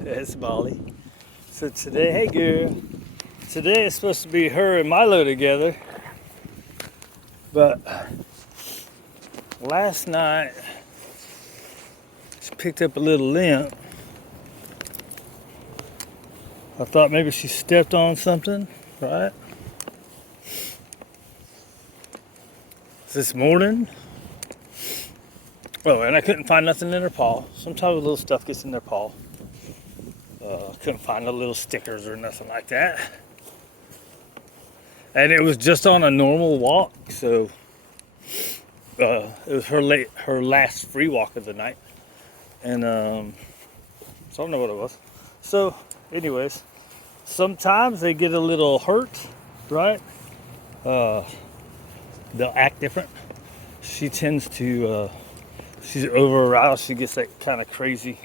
It's Molly. So today, hey girl, today is supposed to be her and Milo together, but last night she picked up a little limp. I thought maybe she stepped on something, right? This morning, oh, and I couldn't find nothing in her paw. Sometimes little stuff gets in their paw. Couldn't find the little stickers or nothing like that. And it was just on a normal walk, so it was her last free walk of the night. And so I don't know what it was. So, anyways, sometimes they get a little hurt, right? They'll act different. She tends to, she's over aroused. She gets that kind of crazy,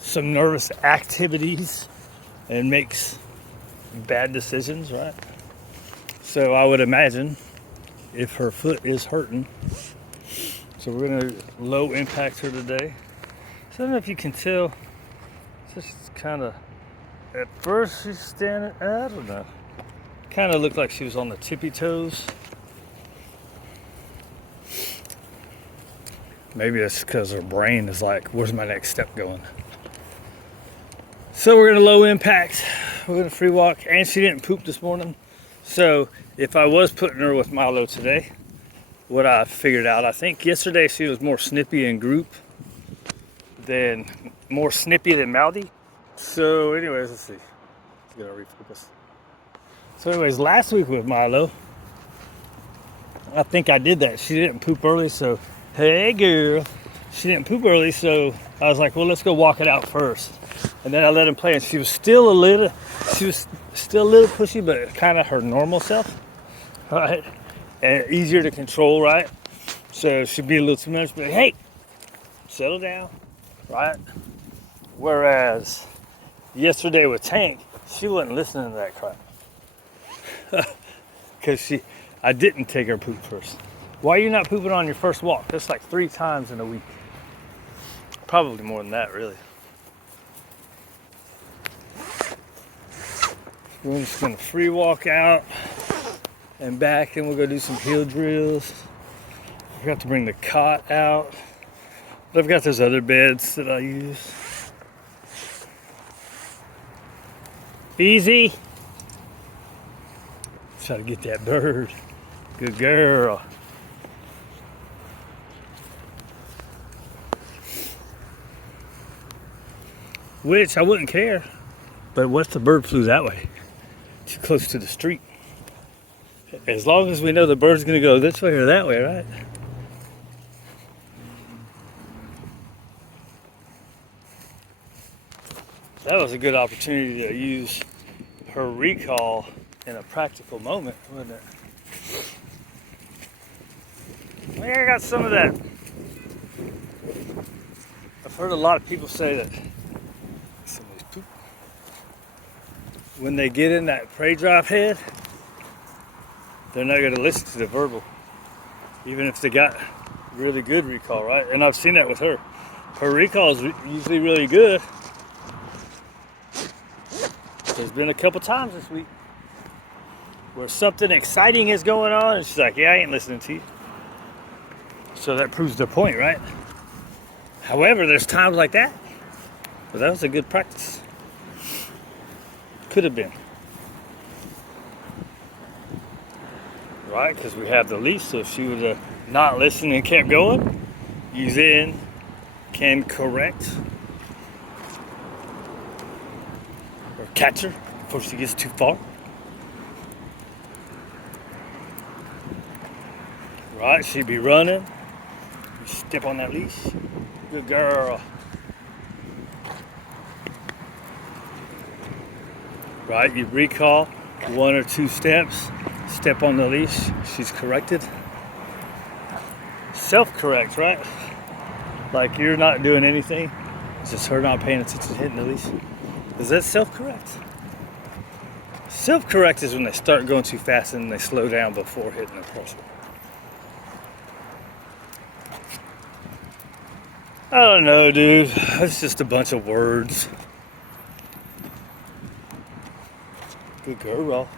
some nervous activities and makes bad decisions, right? So I would imagine if her foot is hurting, so we're gonna low impact her today. So I don't know if you can tell, just kind of, at first she's standing, I don't know, kind of looked like she was on the tippy toes. Maybe it's because her brain is like, where's my next step going? So we're gonna low impact, we're gonna free walk, and she didn't poop this morning. So if I was putting her with Milo today, what I figured out, I think yesterday she was more snippy in group than, more snippy than mouthy. So anyways, let's see, let's get our refocus. So anyways, last week with Milo, I think I did that. She didn't poop early, so hey girl, she didn't poop early, so I was like, well, let's go walk it out first. And then I let him play, and she was still a little pushy, but kind of her normal self, right? And easier to control, right? So she'd be a little too much, but hey, settle down, right? Whereas yesterday with Tank, she wasn't listening to that crap. Because I didn't take her poop first. Why are you not pooping on your first walk? That's like 3 times in a week. Probably more than that, really. We're just gonna free walk out and back, and we'll go do some heel drills. I forgot to bring the cot out, but I've got those other beds that I use. Easy. Try to get that bird. Good girl. Which I wouldn't care, but what if the bird flew that way? Too close to the street. As long as we know the bird's gonna go this way or that way, right? That was a good opportunity to use her recall in a practical moment, wasn't it? I think I got some of that. I've heard a lot of people say that when they get in that prey drive head, they're not going to listen to the verbal, even if they got really good recall, right? And I've seen that with her. Her recall is usually really good. There's been a couple times this week where something exciting is going on, and she's like, yeah, I ain't listening to you. So that proves the point, right? However, there's times like that, but that was a good practice. Could have been. Right, because we have the leash, so if she would have not listened and kept going, you then can correct or catch her before she gets too far. Right, she'd be running. You step on that leash. Good girl. Right, you recall 1 or 2 steps, step on the leash, she's corrected. Self-correct, right? Like you're not doing anything, it's just her not paying attention, hitting the leash. Is that self-correct? Self-correct is when they start going too fast and they slow down before hitting the crosser. I don't know, dude. It's just a bunch of words. Good girl.